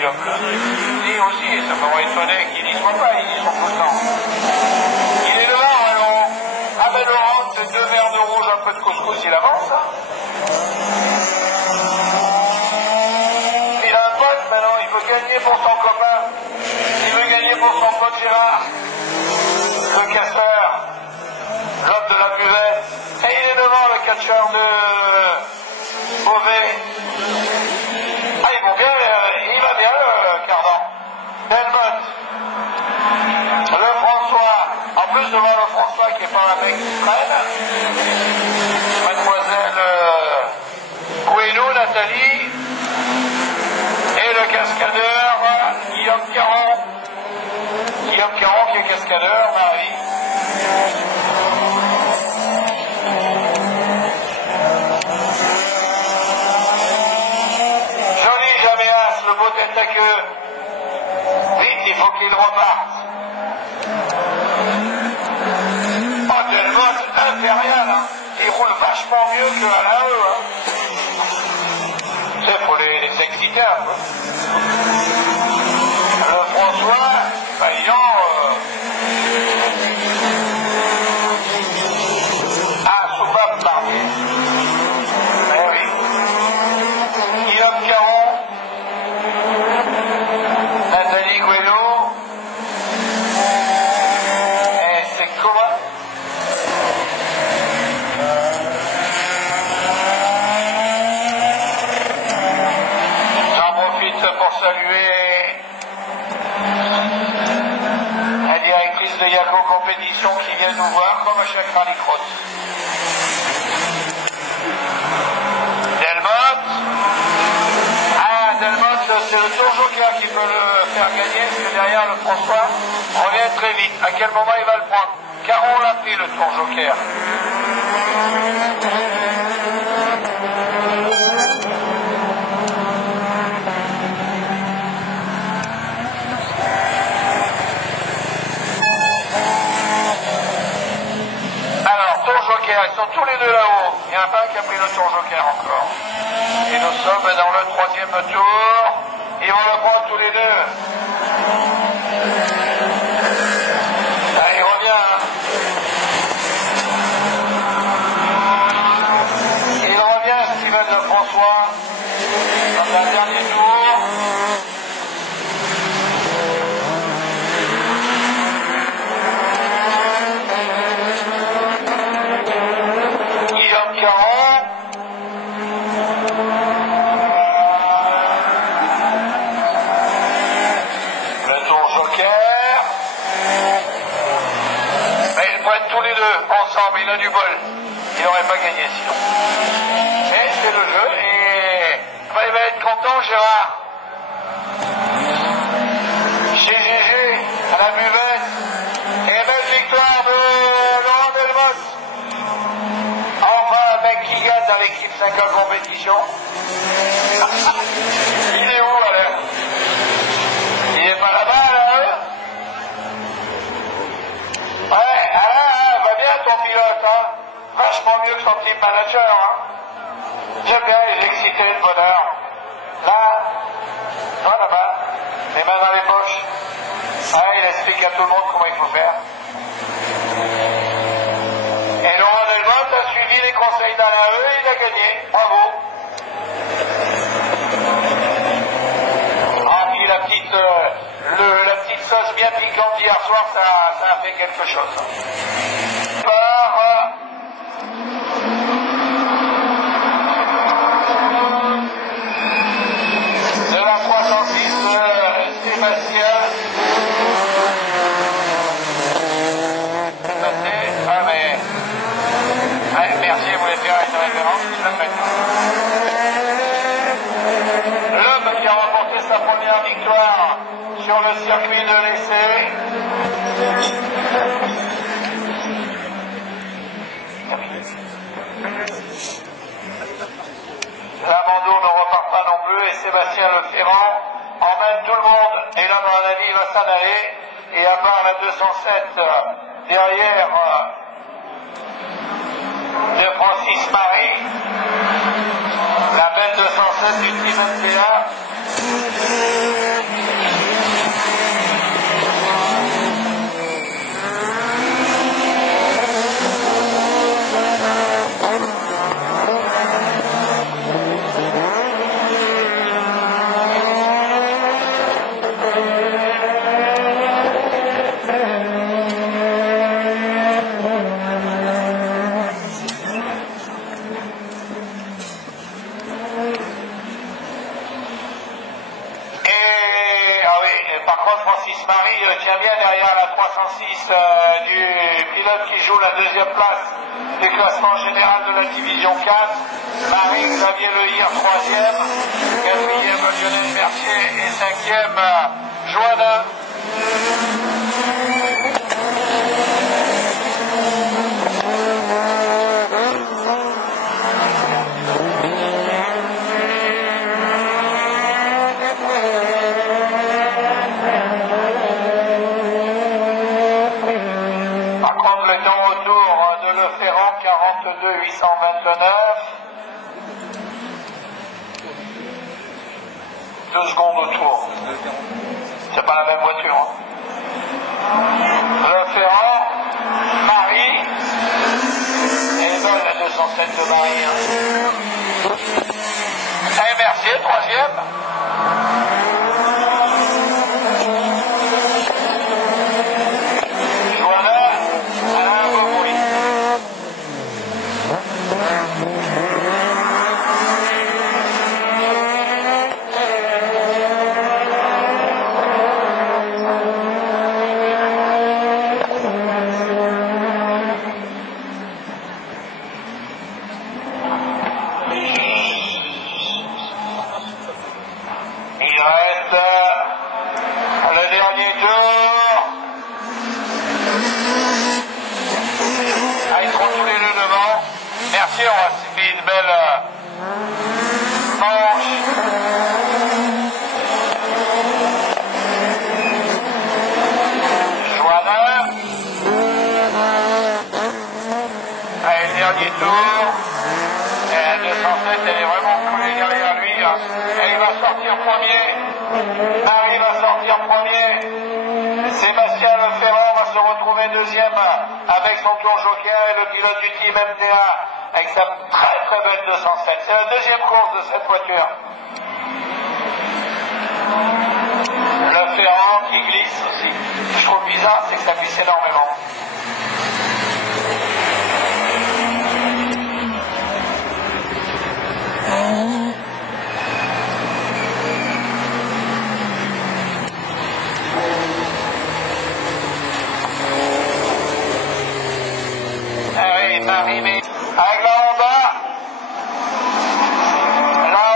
Guillaume. Et aussi, ça m'aurait étonné qu'il n'y soit pas, ils y sont tout le temps. Il est devant, alors. Ah ben Laurent, c'est 2 verres de rouge, un peu de couscous, il avance, hein. Il a un pote maintenant, il veut gagner pour son copain. Il veut gagner pour son pote Gérard. Le casseur. L'homme de la buvette. Et il est devant, le catcheur de Beauvais. Ah, il va bien, le Cardan. Delmotte. Le François. En plus, devant le François qui est pas un mec qui traîne. Mademoiselle Gouelou, Nathalie. Et le cascadeur, Guillaume Caron. Guillaume Caron qui est cascadeur, Marie. Joli Jaméas, le beau tête à queue. Vite, il faut qu'il reparte. Oh, Delmotte, impérial, hein. Il roule vachement mieux qu'à la E, hein. C'est pour les exciter un peu. Le François, disons, soupape Barbier. Eh oui. Guillaume Caron, Nathalie Gouello, et c'est comment? J'en profite pour saluer la directrice de Yaco Compétition qui vient nous voir comme à chaque rallycross. Delmotte. Ah, Delmotte, c'est le tour joker qui peut le faire gagner, parce que derrière le François revient très vite. À quel moment il va le prendre? Caron l'a pris, le tour joker. Ils sont tous les deux là-haut. Il y en a pas un qui a pris le tour joker encore. Et nous sommes dans le 3e tour. Ils vont le prendre tous les deux. Ah, il revient. Il revient, Steven de François. Dans le dernier tour. Tous les deux ensemble, il a du bol. Il n'aurait pas gagné sinon. Mais c'est le jeu et il va être content, Gérard. Chez GG, à la buvette. Et belle victoire de Laurent Delmotte. Enfin, un mec qui gagne dans l'équipe 50 compétition. Il est où alors? Il n'est pas là-bas, là, Ouais, Alain, va bien ton pilote, hein. Vachement mieux que son team manager, hein. J'aime bien les exciter de bonheur. Là, là-bas, les mains dans les poches. Ouais, il explique à tout le monde comment il faut faire. Et Laurent Delmotte a suivi les conseils d'Alain E, il a gagné. Bravo. Ah, puis la petite sauce bien piquante d'hier soir, ça a fait quelque chose. De la 306, Sébastien. Ah mais... Ouais, Mercier voulait faire une référence, je le fais. L'homme qui a remporté sa première victoire sur le circuit de l'essai. L'Amando ne repart pas non plus et Sébastien Leferrand emmène tout le monde. Et là, à mon avis, il va s'en aller. Et à part la 207 derrière de Francis Marie, la belle 207 du Team MTA. 306 du pilote qui joue la deuxième place du classement général de la division 4. Marie-Xavier Lehir, 3e. 4e, Lionel Mercier. Et 5e, Joannin. Par contre, le temps autour de Leferrand, 42 829. 2 secondes autour. C'est pas la même voiture. Hein. Leferrand, Marie, et bonne la 207 de Marie. Hein. Et Mercier, 3e. Joannin, Alain Beaubouy. Il reste le dernier tour. Ah, ils seront tous les deux devant. Merci, on va se faire une belle manche. Joannin. Allez, le dernier tour. Et la 207, elle est vraiment collée derrière lui. Et il va sortir premier. Marie va sortir premier. Sébastien Leferrand va se retrouver deuxième avec son tour joker et le pilote du team MTA avec sa très très belle 207. C'est la deuxième course de cette voiture. Leferrand qui glisse aussi. Ce que je trouve bizarre, c'est que ça glisse énormément. Marie, mais avec la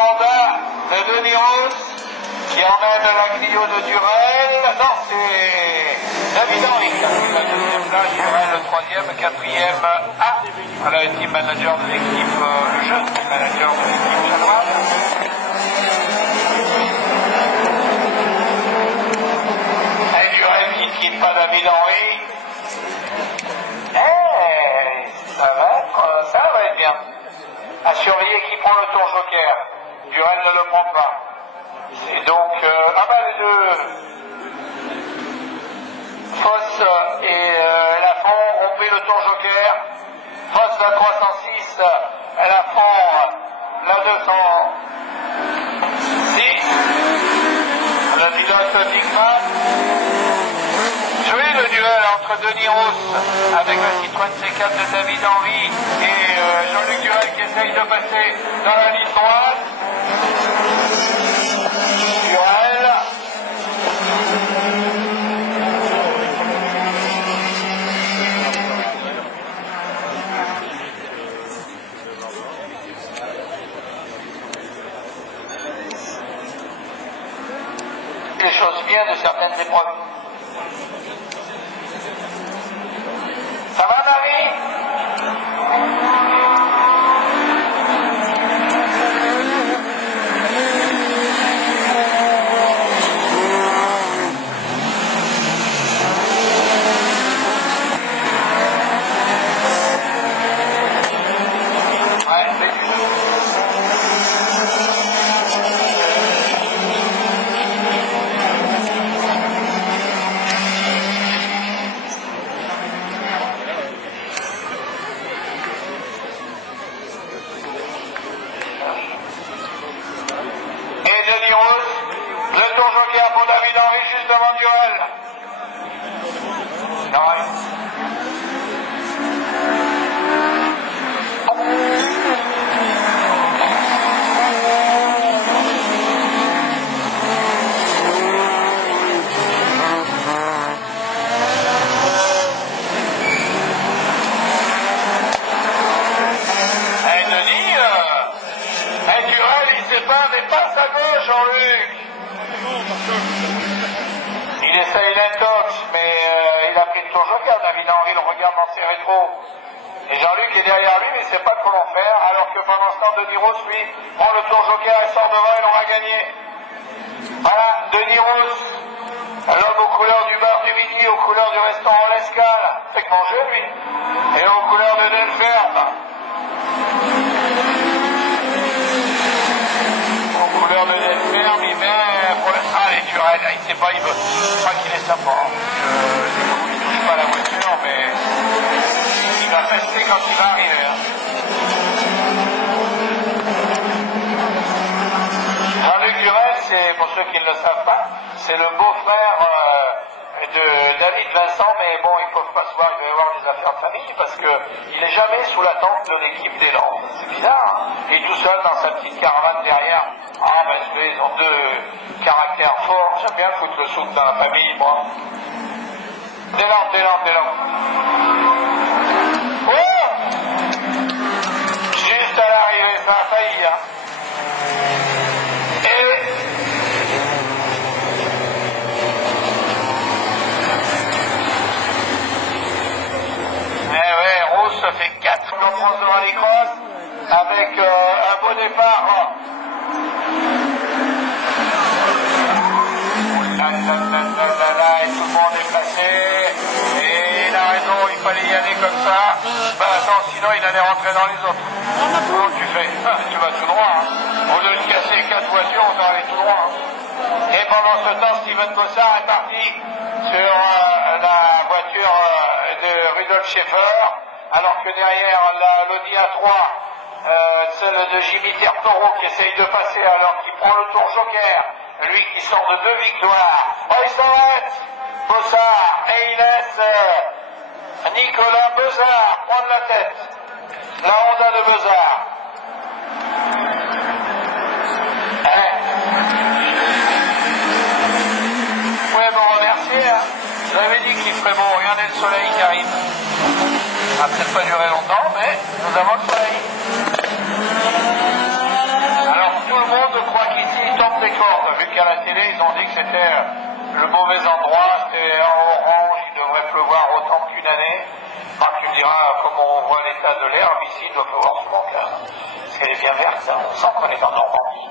Honda de Denis Rousse qui emmène la Clio de Durel. Non, c'est David Henry qui a pris la deuxième place, Durel le 3e, 4e. Voilà le team manager de l'équipe, le jeune team manager de l'équipe chanoise. Et Durel qui ne quitte pas David Henry. Ça va être bien. À surveiller qui prend le tour joker. Durel ne le prend pas. Et donc, les deux. Foss et Lafont ont pris le tour joker. Foss la 306, Lafont la 206. Le pilote Dickman. Jouer le duel entre Denis Rousse avec la Citroën C4 de David Henry et Jean-Luc Durel qui essaye de passer dans la ligne droite. Durel. Les choses bien de certaines épreuves. Ça va, Marie? départ, dépasse à gauche, Jean-Luc. Il essaye l'intox, mais il a pris le tour joker. David Henry le regarde dans ses rétros. Et Jean-Luc est derrière lui, mais il ne sait pas comment faire, alors que pendant ce temps, Denis Rose, lui, prend le tour joker et sort devant, il aura gagné. Voilà, Denis Rose, l'homme aux couleurs du bar du midi, aux couleurs du restaurant L'Escale, fait que manger, lui, et aux couleurs de Delferme. Aux couleurs de Delferme, il met pour le... Ah, les Turels, il ne sait pas, je crois qu'il est sympa. Il ne touche pas la voiture, mais... il va fester quand il va arriver. Jean-Luc Durel, c'est, pour ceux qui ne le savent pas, c'est le beau-frère de David Vincent, mais bon, ils ne peuvent pas se voir, il va y avoir des affaires de famille, parce qu'il n'est jamais sous la tente de l'équipe des Landes. C'est bizarre, hein. Il est tout seul dans sa petite caravane derrière. Ah, ben, ils ont deux caractères forts. J'aime bien foutre le souk dans la famille, moi. D'élan. Juste à l'arrivée, ça a failli, hein. Rose se fait 4 commence devant les crosses avec un beau départ. Et tout le monde est placé. Et il a raison, il fallait y aller comme ça. Ben attends, sinon il allait rentrer dans les autres. Comment tu fais? Tu vas tout droit. Hein. Au lieu de casser 4 voitures, on va aller tout droit. Hein. Et pendant ce temps, Steven Bossard est parti sur la voiture de Rudolf Schaeffer, alors que derrière l'Audi A3, celle de Jimmy Tertoro qui essaye de passer alors qu'il prend le tour joker, lui qui sort de 2 victoires. Oh, il s'arrête, Bossard, et il laisse Nicolas Beuzard prendre la tête. La Honda de Beuzard. Vous pouvez me remercier, hein. J'avais dit qu'il ferait beau, regardez le soleil qui arrive. Ça va peut-être pas durer longtemps, mais nous avons le soleil. Alors tout le monde croit qu'ici il tombe des cordes, vu qu'à la télé ils ont dit que c'était le mauvais endroit, c'était en orange, il devrait pleuvoir autant qu'une année. Enfin, tu me diras comment on voit l'état de l'herbe ici, il doit pleuvoir souvent car parce qu'elle est bien verte, hein. On sent qu'on est en Normandie.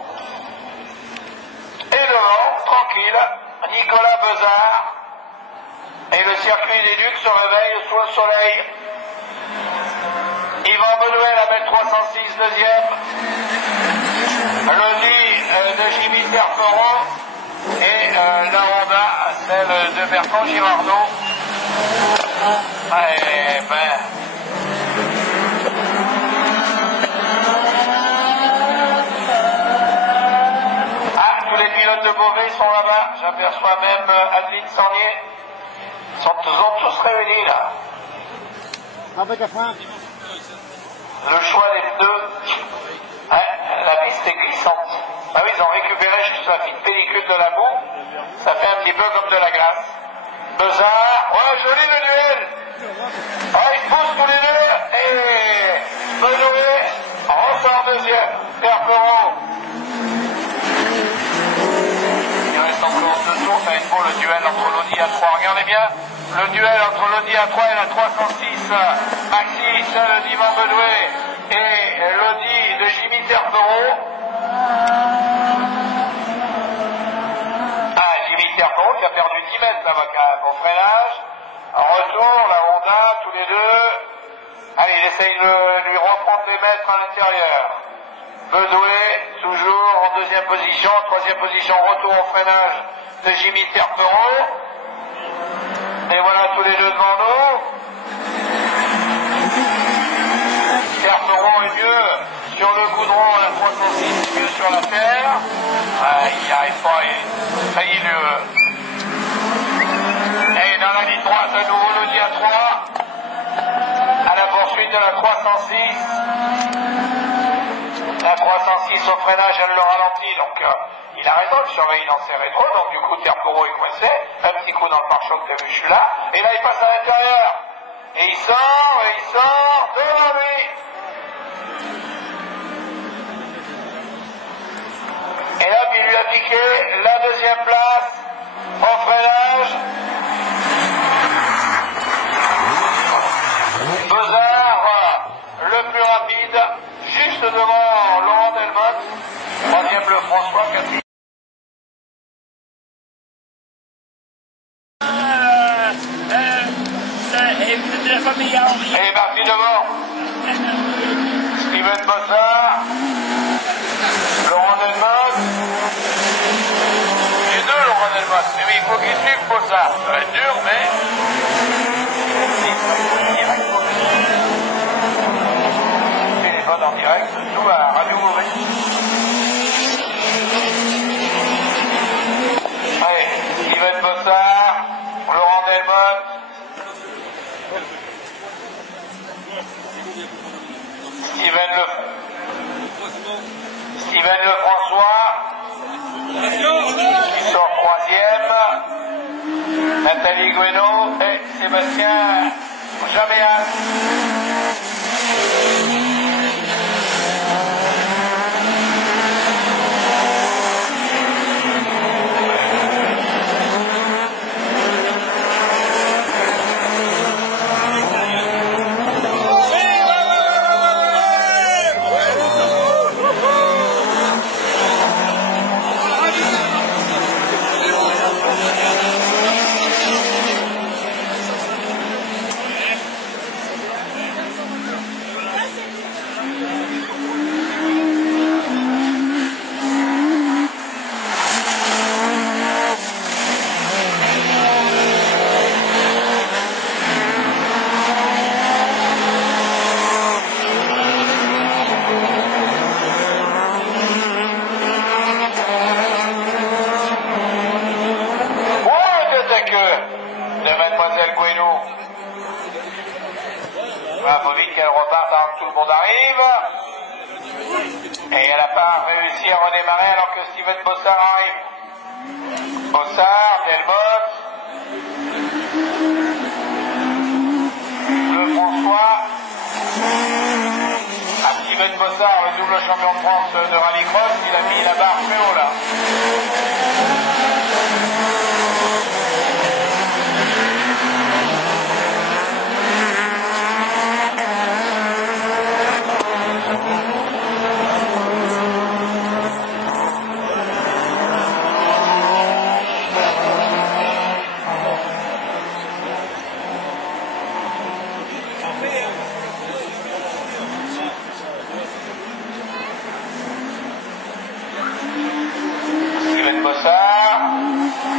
Et devant, tranquille, Nicolas Beuzard. Et le circuit des Ducs se réveille sous le soleil. Yvan Bedouel, la belle 306, deuxième. L'Audi de Jimmy Terperon. Et la Honda, celle de Bertrand Girardot. Eh ben... Ah, tous les pilotes de Beauvais sont là-bas. J'aperçois même Adeline Sarnier. Ils sont tous réunis là. Le choix des pneus. Ouais, la piste est glissante. Ah oui, ils ont récupéré juste la petite pellicule de la boue. Ça fait un petit peu comme de la glace. Beuzard. Ouais, joli le duel. Ouais, ils poussent tous les deux. Et Bedouet ressort deuxième. Terperon. Il reste encore 2 tours. Ça va être beau le duel entre l'Audi A3. Regardez bien. Le duel entre l'Audi A3 et la 306, Maxi, celle d'Yvan Bedouet et l'Audi de Jimmy Terperon. Ah, Jimmy Terperon qui a perdu 10 mètres là-bas quand même au freinage. En retour, la Honda, tous les deux. Allez, il essaye de lui reprendre des mètres à l'intérieur. Bedouet, toujours en deuxième position, troisième position, retour au freinage de Jimmy Terperon. Et voilà tous les deux devant nous. Terperon est mieux sur le goudron, la 306 mieux sur la terre. Il n'y arrive pas, il a failli le... Et dans la ligne droite, à nouveau l'Audi A3. À la poursuite de la 306. La 306 au freinage, elle le ralentit, donc il a raison, il surveille dans ses rétros, donc du coup Terperon est coincé, un petit coup dans le pare-choc, t'as vu, je suis là, et là il passe à l'intérieur, et il sort, devant lui. pratiquer la deuxième place au freinage. Besard, le plus rapide, juste devant Laurent Delmotte. Troisième le François, quatrième. Et parti devant. Steven Bossard, Laurent Delmotte. Les deux Laurent Delmotte. Mais il faut qu'il suive Bossard. Ça va être dur, mais. Téléphone en direct, tout à Radio Mauvais. Allez, Steven Bossard, Laurent Delmotte. Steven Lefrançois qui sort troisième, Nathalie Guéno et Sébastien Jaméas. Il faut vite qu'elle reparte avant que tout le monde arrive. Et elle n'a pas réussi à redémarrer alors que Steven Bossard arrive. Bossard, Delmotte, Lefrançois, à Steven Bossard, le double champion de France de rallycross, il a mis la barre très haut là.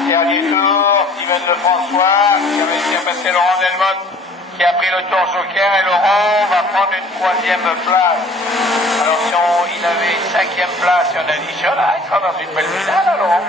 Dernier tour, Steven Lefrançois qui a réussi à passer Laurent Delmotte qui a pris le tour joker et Laurent va prendre une troisième place. Alors si il avait une cinquième place et on additionne, il sera dans une belle finale à Laurent.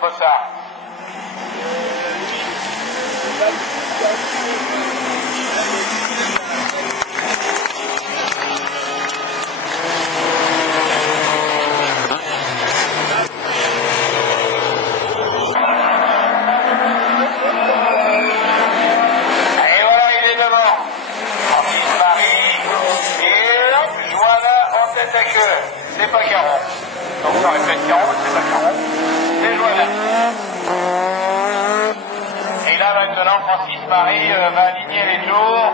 Bossard. Et voilà, il est devant. Francis Marie. Et hop, voilà en tête à queue. C'est pas Caron. Donc ça aurait pu être Caron, c'est pas Caron. C'est Joanna. Et là maintenant Francis Marie va aligner les tours.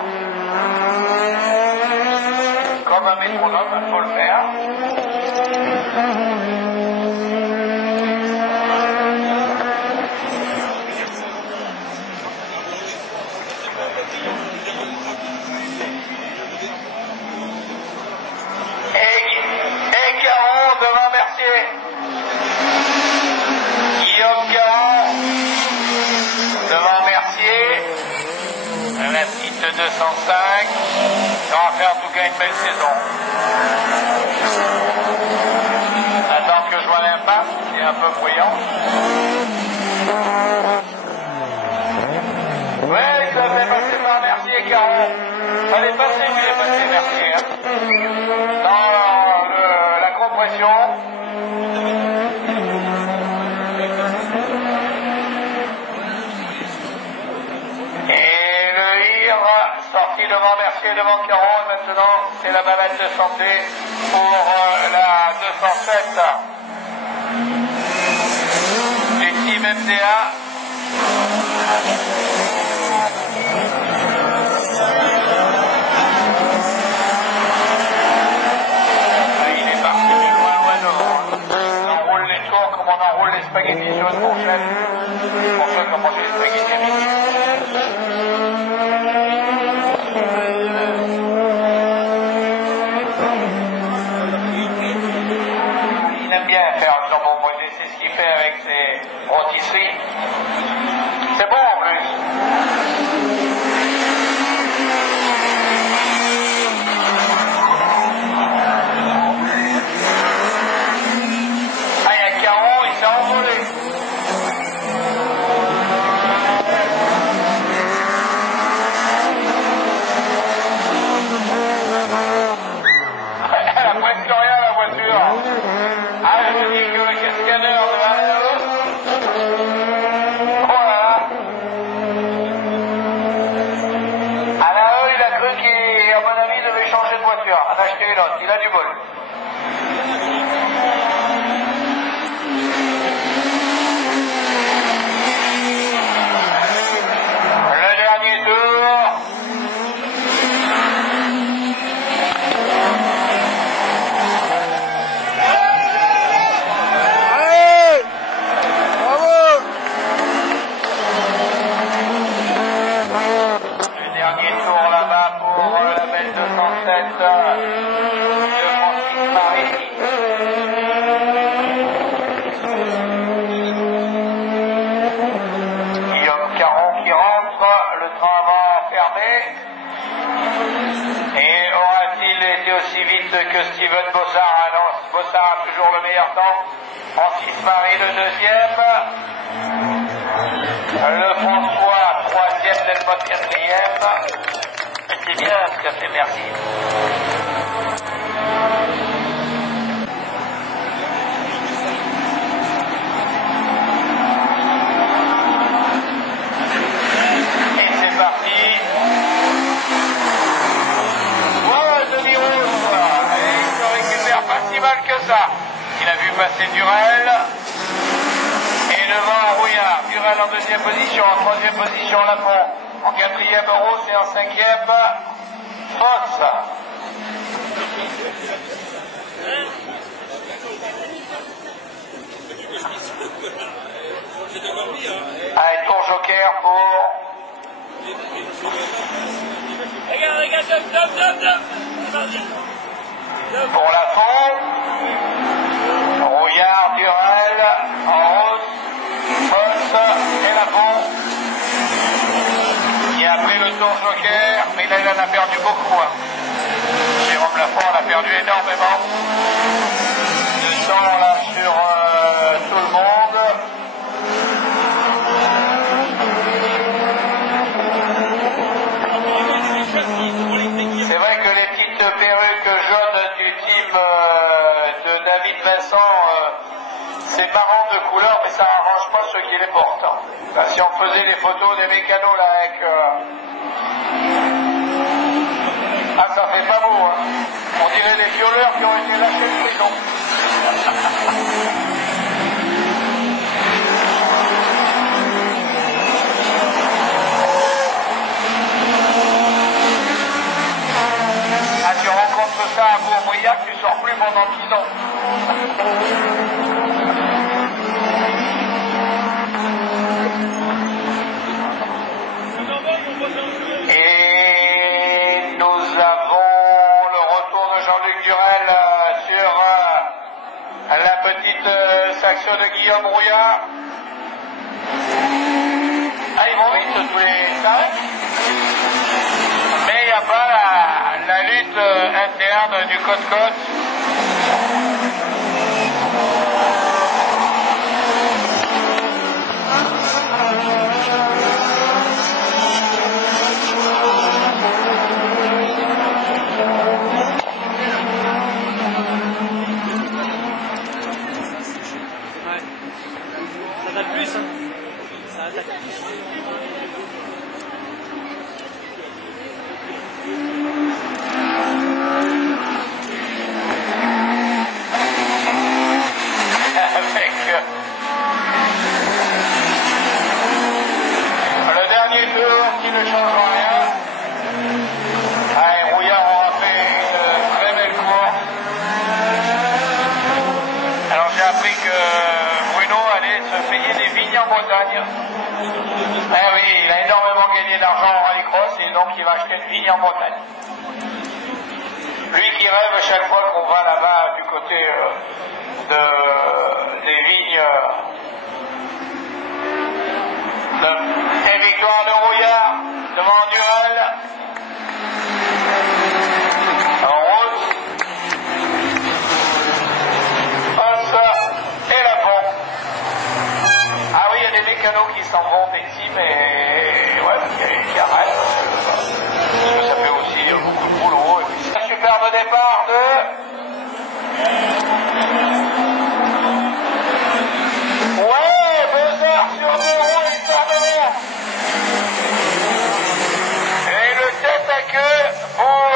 Comme un métronome, il faut le faire. Et Caron devant Mercier. Devant Mercier, la petite 205, ça va faire en tout cas une belle saison. Attends que je vois l'impact, c'est un peu bruyant. Ouais, ça fait passé par Mercier et Caron. Fallait passer où il est passé, Mercier. Hein. Dans la compression. Et le IR sorti devant Mercier, devant Caron. Et maintenant, c'est la bavette de santé pour la 207 du team MDA. Il est parti du loin Wano. On enroule les tours comme on enroule les spaghettis sur une fourchette. Pour ceux qui ont mangé les spaghettis à midi. Il aime bien faire du jambon brûlé, c'est ce qu'il fait avec ses rôtisseries. C'est bon en plus. Ah, il y a Caron, il s'est envolé. Elle a presque rien la voiture. Ah, je me dis que le cascadeur de la en acheter une autre, il a du bol. Le dernier tour. Allez, bravo. Le dernier tour là-bas pour la belle 207 de Francis Paris. Guillaume Caron qui rentre, le train avant fermé. Et aura-t-il été aussi vite que Steven Bossard? Ah non, Bossard a toujours le meilleur temps. Francis Paris le deuxième. Le François troisième, Delmotte quatrième. C'est bien ce qu'a fait Merci. Et c'est parti. Voilà le demi-rouge. Et il se récupère pas si mal que ça. Il a vu passer Durel. Et devant Rouillard. Durel en deuxième position. En troisième position, Lafont. En quatrième, Rose. Et en cinquième, Fosse. Allez, tour joker pour... Regarde, Pour Lafont. Rouillard, Durel, en rose, Fosse et Lafont. Il a pris le tour joker, mais là, il en a perdu beaucoup. Hein. Jérôme Lafont en a perdu énormément. Le temps là sur tout le monde. C'est vrai que les petites perruques jaunes du team de David Vincent, c'est marrant de couleur, mais ça arrange pas ceux qui les portent. Hein. Là, si on faisait les photos des mécanos là avec... Ah, ça fait pas beau, hein. On dirait les violeurs qui ont été lâchés de prison. Ah, tu rencontres ça à Bourg-Briac, tu sors plus pendant 10 ans. Et nous avons le retour de Jean-Luc Durel sur la petite section de Guillaume Rouillard. Ah, ils vont vite tous les 5. Mais il n'y a pas la lutte interne du côte-côte. plus, hein. Ça attaque plus. Le dernier tour qui ne changera rien. Allez, Rouillard aura fait une très belle course. Alors j'ai appris que Bruno allait se payer des vignes en Bretagne. Eh oui, il a énormément gagné d'argent en rallycross et donc il va acheter une vigne en Bretagne. Lui qui rêve chaque fois qu'on va là-bas du côté des vignes. Et victoire de Rouillard devant Durel. En route. Hop, et la pompe. Ah oui, il y a des mécanos qui s'en vont ici, mais ouais, qui arrêtent. Parce que ça fait aussi beaucoup de boulot. Et puis, un superbe départ de... Ouais, Beuzard sur 2 roues, il sort devant. Et le tête à queue pour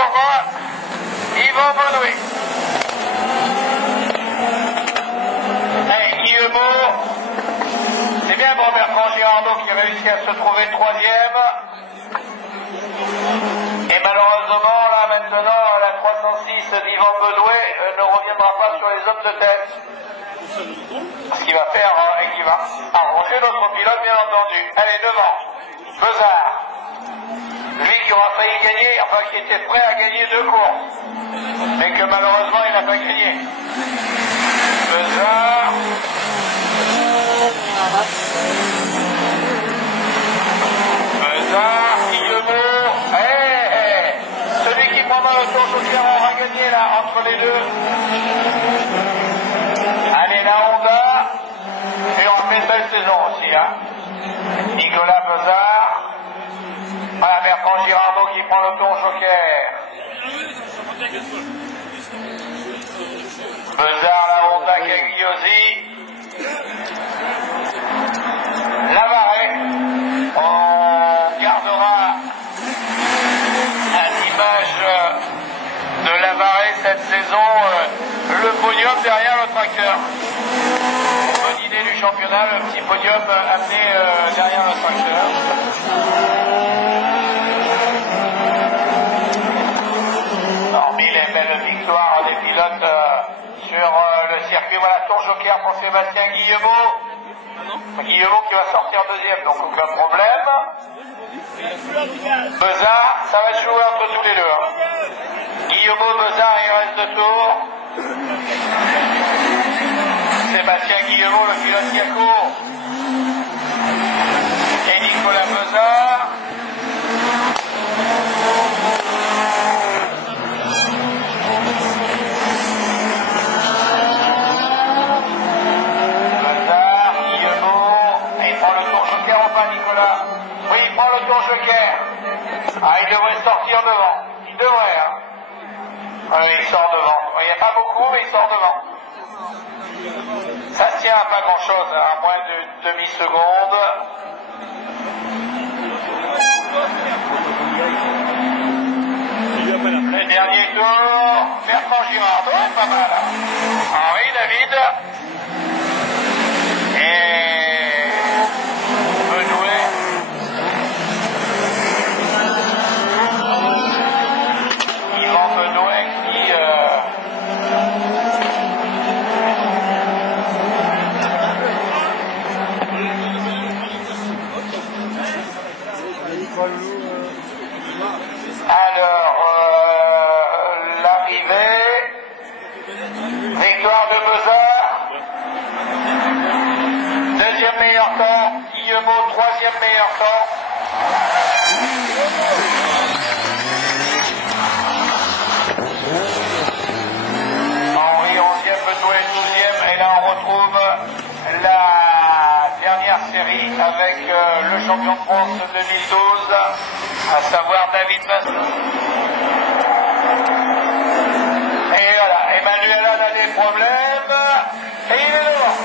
Yvan Baudouin. Hey, Guillemot, c'est bien pour Bertrand Girardot qui réussit à se trouver 3e. Et malheureusement, là maintenant, la 306 d'Yvan Baudouin ne reviendra pas sur les hommes de tête. Ce qu'il va faire et qui va arranger notre pilote, bien entendu. Allez, devant. Beuzard. Lui qui aura failli gagner, enfin qui était prêt à gagner 2 courses. Mais que malheureusement, il n'a pas gagné. Beuzard. Beuzard, Guillemot. Celui qui prendra le tour joker aura gagné là, entre les deux. Allez, la Honda. Et on fait une belle saison aussi, hein. Nicolas Beuzard. Voilà, Bertrand Girardot qui prend le tour joker. Beuzard, la Honda, Cagliosi. Lavaret. On gardera à l'image de Lavaret cette saison le podium derrière le tracteur. Bonne idée du championnat, le petit podium amené derrière le tracteur. Hormis les belles victoires des pilotes sur le circuit, voilà, tour joker pour Sébastien Guillemot. Guillemot qui va sortir 2e, donc aucun problème. Beuzard, ça va se jouer entre tous les deux. Hein. Guillemot, Beuzard, il reste 2 tours. Sébastien Guillemot, le pilote Yaco. Et Nicolas Beuzard. Beuzard, Guillemot. Et il prend le tour joker ou pas, Nicolas? Oui, il prend le tour joker. Ah, il devrait sortir devant. Il devrait, hein. Oui, il sort devant. Il n'y a pas beaucoup, mais il sort devant. Ça se tient à pas grand chose, à moins d'une demi-seconde. Le dernier tour, Bertrand Girardot, pas mal. Henri David. Et Baudouin. Yvan Baudouin qui... Alors, l'arrivée, victoire de Beuzard, 2e meilleur temps, Guillemot 3e meilleur temps. Henri 11e, Baudouin 12e, et là on retrouve la dernière série avec le champion de France 2012, à savoir David Masson. Et voilà, Emmanuel a des problèmes, Et il est devant.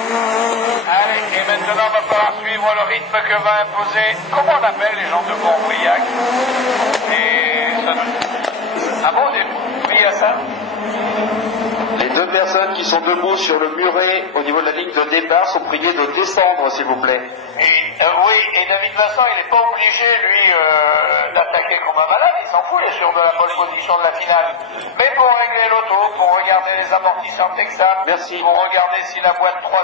Allez, et maintenant, il va falloir suivre le rythme que va imposer, comment on appelle les gens de Montbriac. Et ça Ah bon, oui, à ça. Les deux personnes qui sont debout sur le muret au niveau de la ligne de départ sont priées de descendre, s'il vous plaît. Oui, et David Vincent, il n'est pas obligé, lui, d'attaquer comme un malade, il s'en fout, il est sûr de la bonne position de la finale. Mais pour régler l'auto, pour regarder les amortisseurs Texan, merci, pour regarder si la boîte 3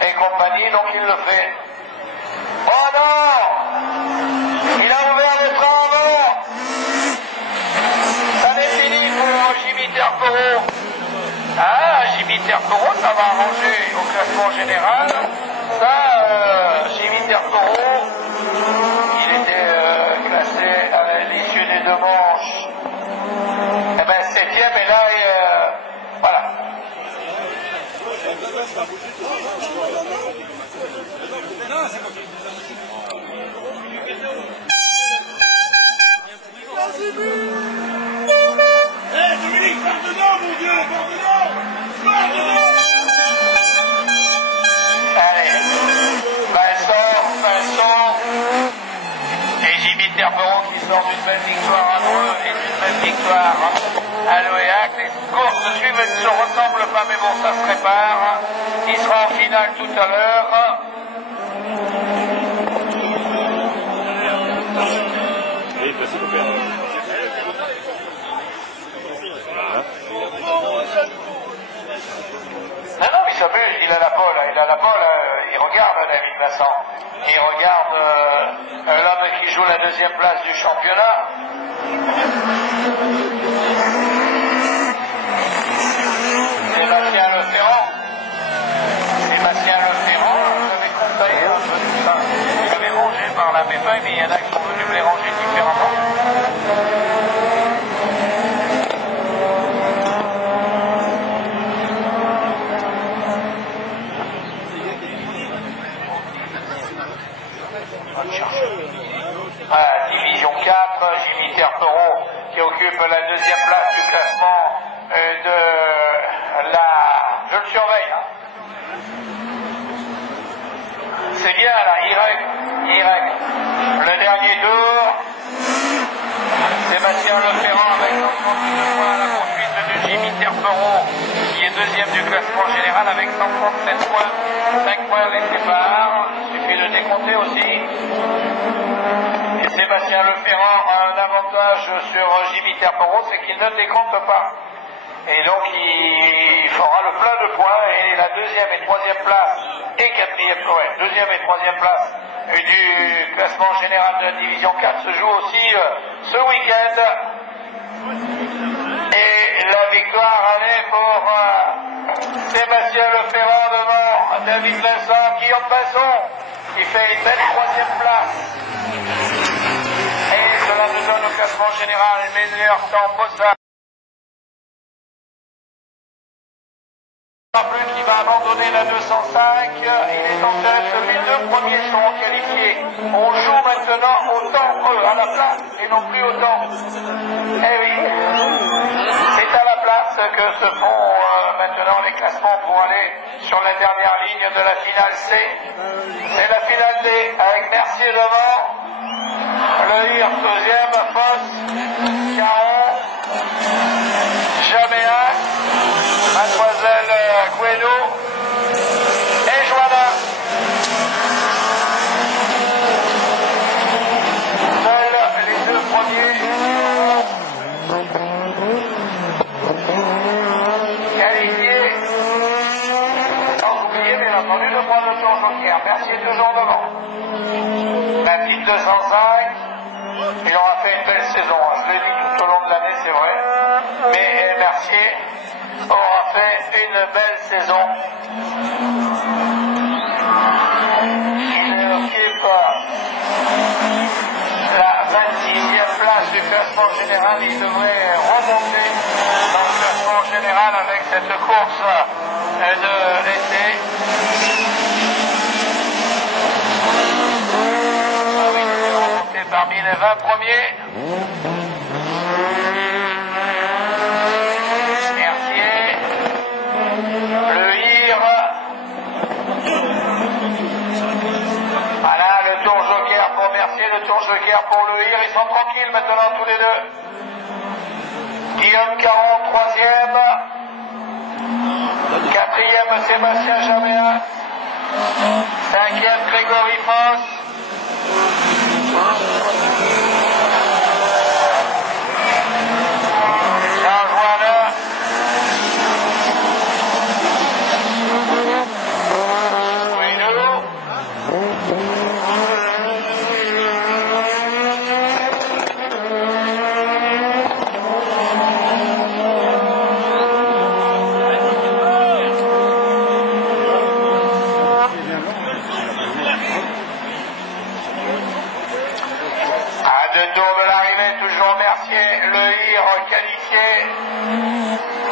et compagnie, donc il le fait. Oh non! Il a ouvert le train avant! Ça n'est fini pour Jimmy Terpero. Ah, Jimmy Terpero, ça va arranger au classement général. Ça, Jimmy Terpero, il était classé à l'issue des 2 manches. Eh ben, 7e, et là, voilà. Dominique, pars dedans, mon Dieu, pars dedans! Pars dedans! Allez, Vincent, et Jimmy Terpero qui sort d'une belle victoire à Dreux et d'une belle victoire à Loéac. Les courses suivantes ne se ressemblent pas, mais bon, ça se prépare. Il sera en finale tout à l'heure. Non, il s'amuse, il a la balle, il regarde David Vincent, il regarde l'homme qui joue la 2e place du championnat. Sébastien Leferrand, j'avais compté un peu tout ça, j'avais rangé par là mes feuilles, mais il y en a qui sont venus me les ranger différemment. Division 4, Jimmy Terpero qui occupe la 2e place du classement de la... Je le surveille. Hein. C'est bien là, Y. Le dernier tour, Sébastien Leferrand avec 132 points à la poursuite de Jimmy Terpero qui est 2e du classement général avec 137 points, 5 points les séparent. Il suffit de décompter aussi. Et Sébastien Leferrand a un avantage sur Jimmy Terpero, c'est qu'il ne décompte pas. Et donc il fera le plein de points et la 2e et 3e place et 2e et 3e place du classement général de la division 4 se joue aussi ce week-end. Et la victoire elle est pour Sébastien Leferrand devant David Vincent, Guillaume Basson qui fait une belle 3e place. Et cela nous donne au classement général les meilleurs temps possibles. Qui va abandonner la 205, il est en tête, les 2 premiers seront qualifiés. On joue maintenant au temps à la place et non plus au temps. Eh oui, c'est à la place que se font maintenant les classements pour aller sur la dernière ligne de la finale C. C'est la finale D avec Mercier devant, Le Hir 2e, Fosse, Caron, Jaméac, Mademoiselle Guédo et Joanna. Seuls les 2 premiers qualifiés. Sans oublier bien entendu de prendre le tour joker. Mercier toujours devant. La petite 205, il aura fait une belle saison. Je l'ai dit tout au long de l'année, c'est vrai. Mais Mercier aura fait une belle saison. Il occupe la 26e place du classement général. Il devrait remonter dans le classement général avec cette course de l'été. Il est remonté parmi les 20 premiers. Le Hir Mercier, le tour joker pour le HIR. Ils sont tranquilles maintenant tous les deux. Guillaume Caron, troisième. Quatrième, Sébastien Jaméas. Cinquième, Grégory Foss. Jean Joannin.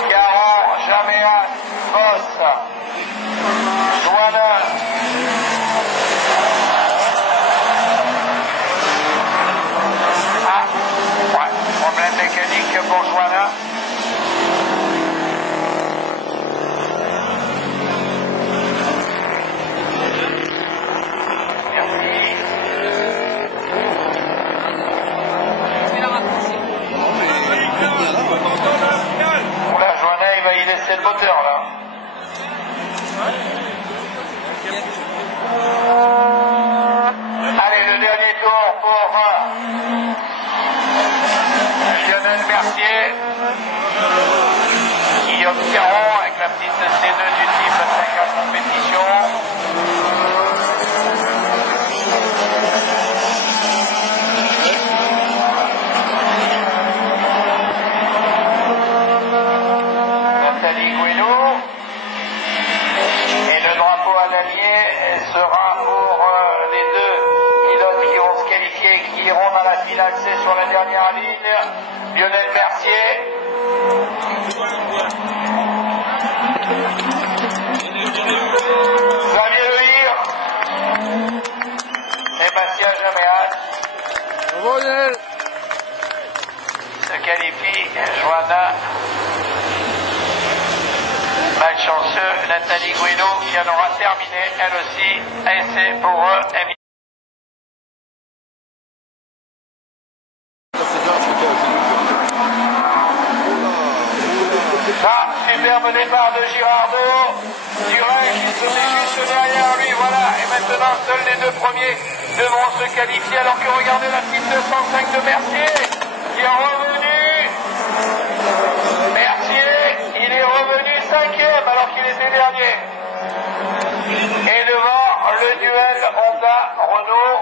Caron, Jaméas, Foss, Joannin. Ouais, problème mécanique pour Joannin. C'est le moteur là. Allez, le dernier tour pour Lionel Mercier. Guillaume Caron avec la petite C2 du type 5 compétition. Et le drapeau à l'Allier sera pour les deux pilotes qui vont se qualifier et qui iront dans la finale C sur la dernière ligne. Lionel Mercier. Xavier Le HIR. Sébastien Jaméas. Se qualifie Joannin. Malchanceux, Nathalie Guéno qui en aura terminé elle aussi. Et c'est pour eux. Superbe départ de Girardot. Durel qui se met juste derrière lui. Voilà. Et maintenant, seuls les deux premiers devront se qualifier. Alors que regardez la petite 205 de Mercier qui est revenu. Mercier, il est revenu cinquième alors qu'il était dernier. Et devant le duel Honda-Renault,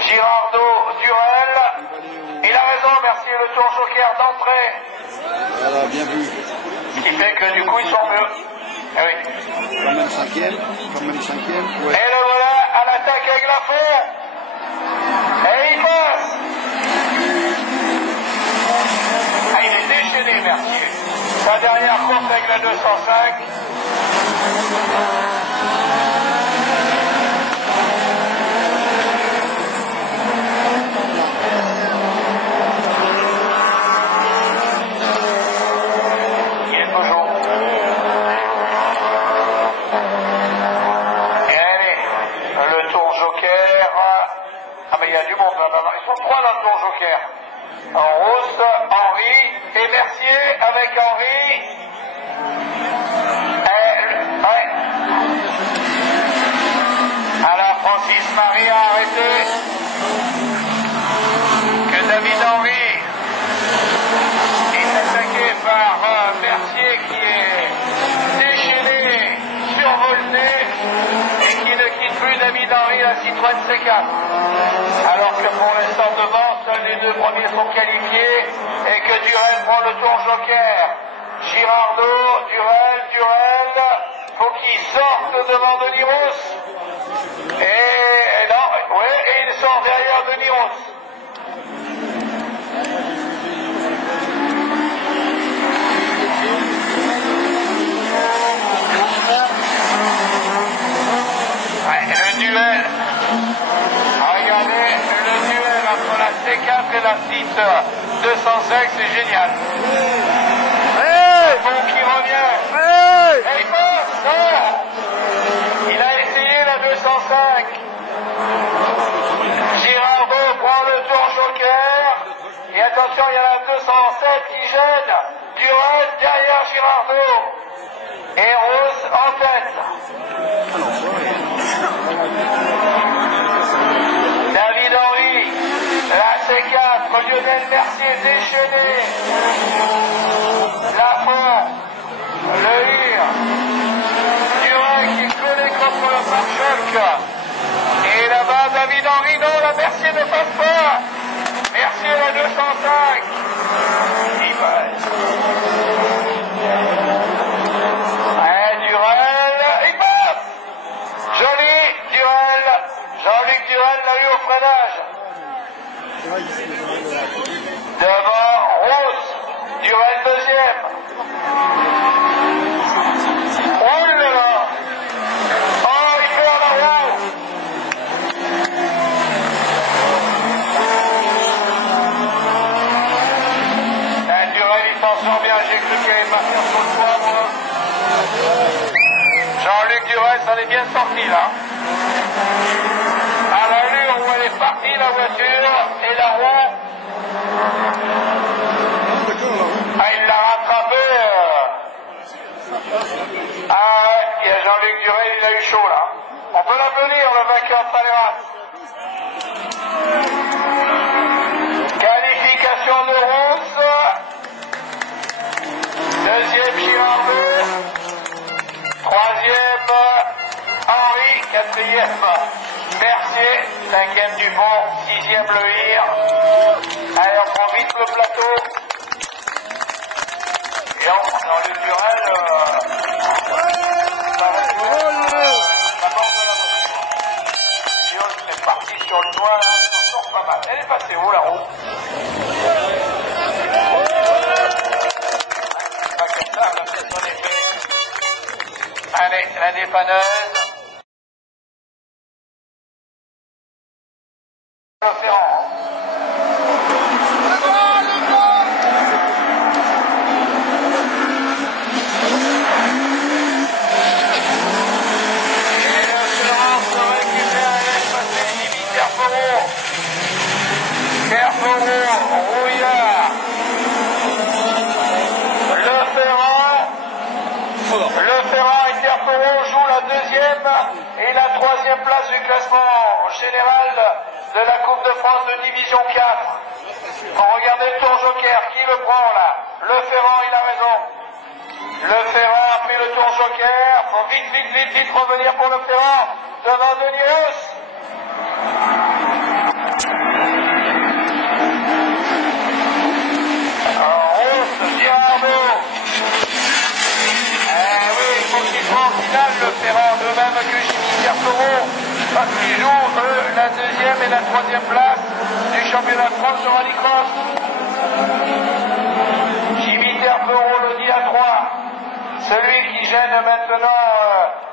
Girardot-Durel. Il a raison, Mercier, le tour joker d'entrée. Voilà, bien vu. Ce qui fait que du coup ils sont mieux. Eh oui. Quand même cinquième. Ouais. Et le voilà à l'attaque avec la fond. Et il passe. Ah, il est déchaîné, Mercier. Sa dernière course avec la 205. Il y a du monde là-bas. Ils sont trois dans le tour joker. En rousse, Henri et Mercier avec Henri. Ouais. Alors Francis Marie a arrêté. Que David Henry est attaqué par Mercier qui est déchaîné, survolté et qui ne quitte plus David Henry la Citroën C4. Alors que pour l'instant devant, seuls les deux premiers sont qualifiés et que Durel prend le tour joker. Girardot, Durel, faut qu'il sorte devant Denis Rousse. Et non, ouais, et il sort derrière Denis Rousse. Ouais, le duel. Regardez, le duel entre la C4 et la petite 205, c'est génial. Hey, bon qui revient. Hey, et il passe, non. Il a essayé la 205. attention, il y en a 207 qui gênent. Durel derrière Girardot. Et Rose en tête. David Henry, la C4, Lionel Mercier déchaîné. Lafont, Le Hir, Durel qui est collé contre le pare-choc. Et là-bas, David Henry, non, la Mercier ne passe pas. Mercier la 205. Il passe. Durel, il passe. Joli, Durel. Jean-Luc Durel l'a eu au freinage. Devant Rose, Durel deuxième. Oh là là. Oh, il fait en avant. Durel, il s'en sort bien. J'ai cru qu'il allait partir sur le toit, moi. Jean-Luc Durel s'en est bien sorti, là. À l'allure où elle est partie, la voiture, et la roue. Ah, il l'a rattrapé. Ah ouais, il y a Jean-Luc Durel, il a eu chaud, là. On peut l'applaudir, le vainqueur de Saléras. Qualification de Rousse. Deuxième Girardot. Troisième Henry. Quatrième Mercier. Cinquième Dupont. Sixième Le Hir. Allez, on prend vite le plateau. Et Jean-Luc Durel. C'est parti sur le toit. Ça sort pas mal. Elle est passée où, la roue? Allez, la dépanneuse. Le Ferrand. Et le Ferrand se récupère et laisse passer Jimmy Terpereau. Terpereau, Rouillard. Le Ferrand et Terpereau jouent la deuxième et la troisième place du classement général de la Coupe de France de Division 4. Regardez le tour joker, qui le prend là? Le Ferrand, il a raison. Le Ferrand a pris le tour joker. Faut vite revenir pour le Ferrand devant Denis Rousse. Rousse, Girardot. Il faut qu'il soit en finale, le Ferrand, de même que Jimmy Terpereau, parce qu'ils jouent, eux, la deuxième et la troisième place du championnat de France de rallycross. Jimmy Terpereau le dit à 3. Celui qui gêne maintenant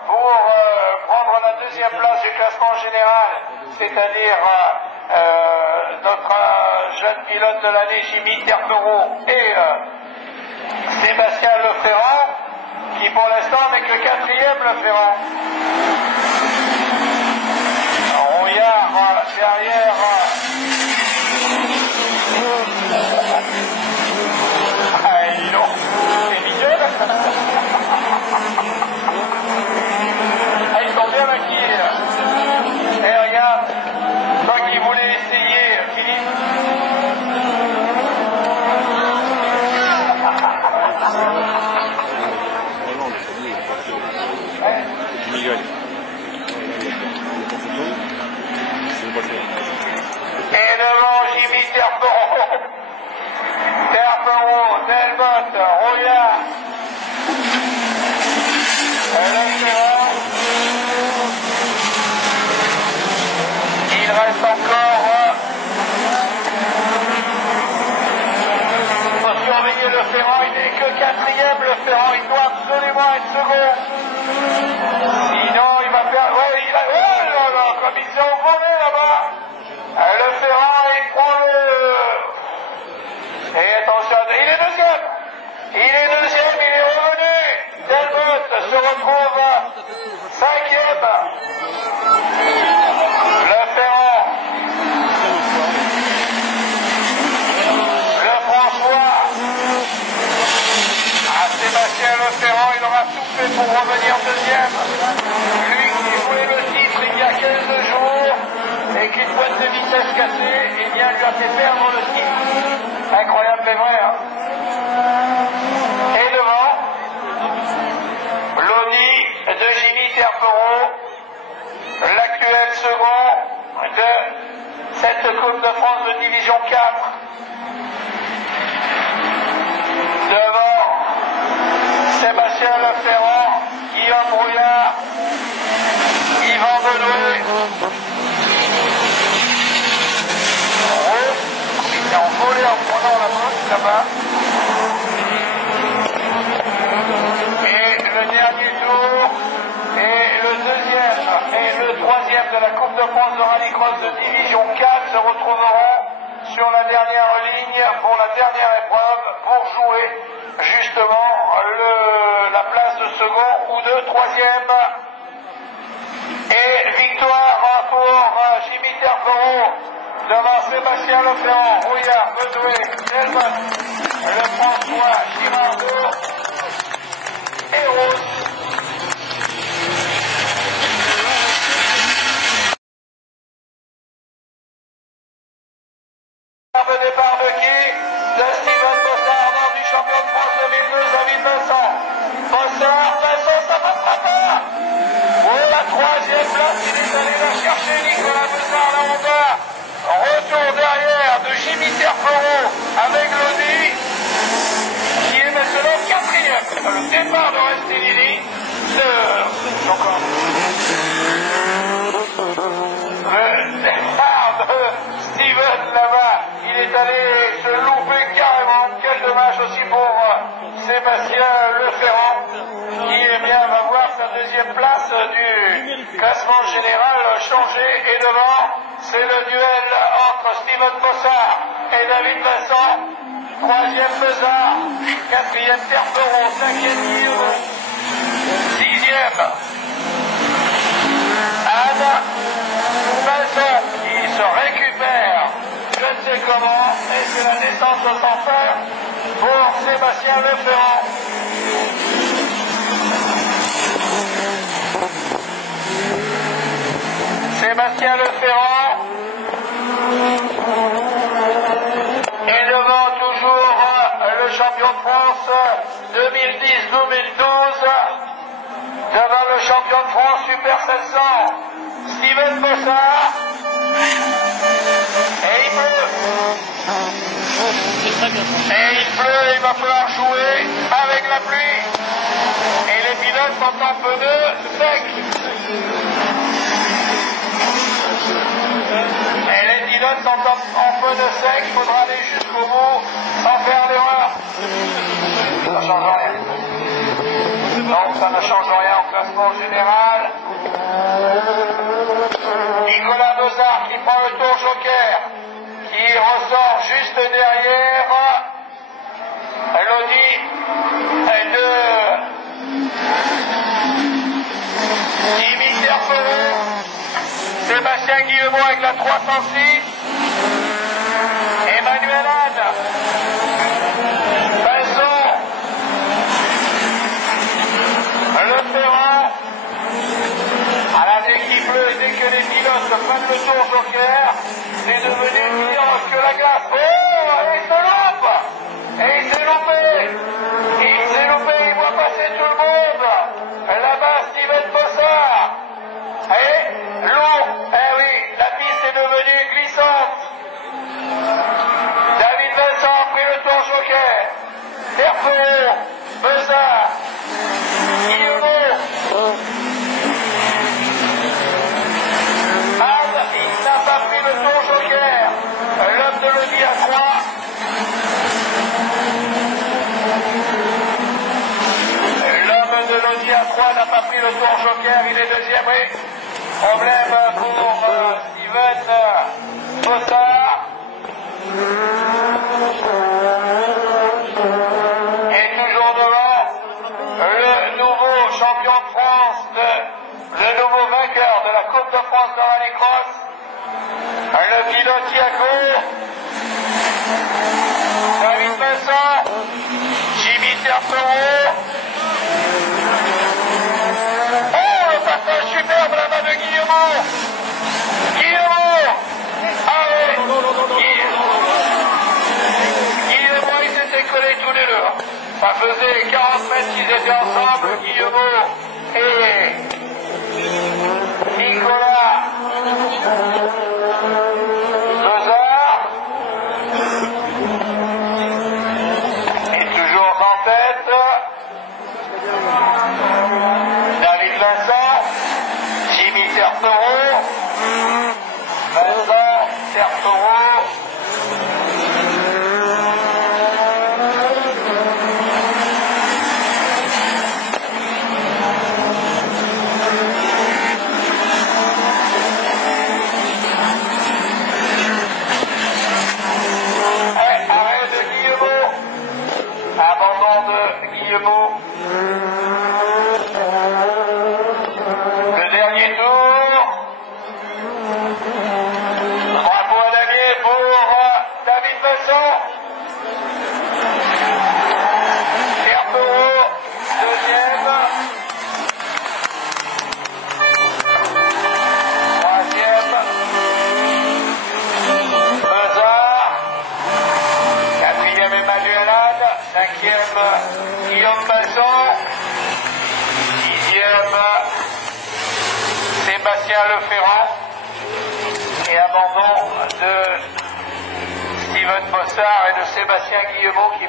pour prendre la deuxième place du classement général, c'est-à-dire notre jeune pilote de l'année, Jimmy Terpereau, et Sébastien Leférand, qui pour l'instant n'est que quatrième, le Ferrand. Rouillard derrière. Ah, dis donc, c'est visuel. Ah, ils sont bien maquillés, là. Et regarde, toi qui voulais essayer, Philippe. Et devant Jimmy Terpereau, Delbotte, Rouillard, il reste encore. Il faut surveiller le Ferrand, il n'est que quatrième, le Ferrand, il doit absolument être second. Sinon, il va faire. Ouais, il a. Oh là là, comme il s'est envolé là-bas. Le Ferrand, il prend le. Et attention, il est deuxième. Il est deuxième, il est revenu. Delbotte se retrouve cinquième. Le Ferrand. Le fait pour revenir deuxième. Lui qui jouait le titre il y a 15 jours et qu'une boîte de vitesse cassée, eh bien, lui a fait perdre le titre. Incroyable mais vrai, hein. Et devant, l'Audi de Jimmy Terpereau, l'actuel second de cette Coupe de France de Division 4. Devant, Sébastien Leferrand, Guillaume Brouillard, Yvan Benoué. Il s'est envolé en prenant la route là-bas. Et le dernier tour, et le deuxième et le troisième de la Coupe de France de rallycross de Division 4 se retrouveront sur la dernière ligne pour la dernière épreuve pour jouer justement la place de second ou de troisième. Et victoire pour Jimmy Terpereau devant Sébastien Leferrand, Rouillard, Bedoué, Delmon, Le François, Girardot et Rose. Le départ de qui? De Steven Bossard, nom du champion de France 2002, David Vincent. Bossard, Vincent, ça va pas. Pour la troisième place, il est allé la chercher, Nicolas Bossard, la Honda. Retour derrière de Jimmy Terpereau avec l'Audi, qui est maintenant quatrième. Le départ de Restellini, le départ de Steven là-bas. Il est allé se louper carrément. Quel dommage aussi pour Sébastien Leferrand, qui eh bien, va voir sa deuxième place du classement général changer. Et devant, c'est le duel entre Steven Bossard et David Vincent. Troisième Besard, quatrième Terpereau, cinquième Guillaume, sixième Anne Vincent qui se récupère. Je ne sais comment, et c'est la descente sans fin pour Sébastien Leferrand. Sébastien Leferrand est devant toujours le champion de France 2010-2012, devant le champion de France Super 700, Steven Bossard. Et il pleut. Il va falloir jouer avec la pluie. Et les pilotes sont en pneus secs. Et les pilotes sont en pneus secs. Il faudra aller jusqu'au bout sans faire d'erreur. Ça ne change rien. Donc ça ne change rien au classement général. Nicolas Bossard qui prend le tour joker, qui ressort juste derrière l'Audi de Jimmy Terpereau, Sébastien Guillemot avec la 306, Emmanuel Anne, Vincent, Leferrand. À la dès qu'il pleut et dès que les pilotes prennent le tour joker, c'est devenu pire que la glace. Oh, et il se loupe. Et il s'est loupé. Il voit passer tout le monde. Là-bas, Steven Bossard. Et l'eau, oui, la piste est devenue glissante. David Vincent a pris le tour joker. Terpereau, Bossard, Guillemot. Il n'a pas pris le tour joker. L'homme de l'Audi à 3. L'homme de l'Audi à 3 n'a pas pris le tour joker. Il est deuxième. Oui. Problème pour Steven Bossard. Et toujours devant le nouveau champion de France, le nouveau vainqueur de la Coupe de France de rallycross, le pilote Iago, David Vincent, Jimmy Terpereau, Guillemot. Allez. Guillemot, ils étaient collés tous les deux. Ça faisait 40 mètres qu'ils étaient ensemble, Guillemot et Nicolas Bezard. Et toujours en tête, David Vincent, Jimmy Tertoro, Vincent Tertoro. Arrêt de Guillemot. Abandon de Guillemot. Le dernier tour. Bravo à Daniel pour David Vincent. Tertoro, deuxième. Troisième. Bezard. Quatrième Emmanuel Anne. Cinquième Guillaume Basson. Sixième Sébastien Leferrand. Et abandon de Steven Bossard et de Sébastien Guillemot qui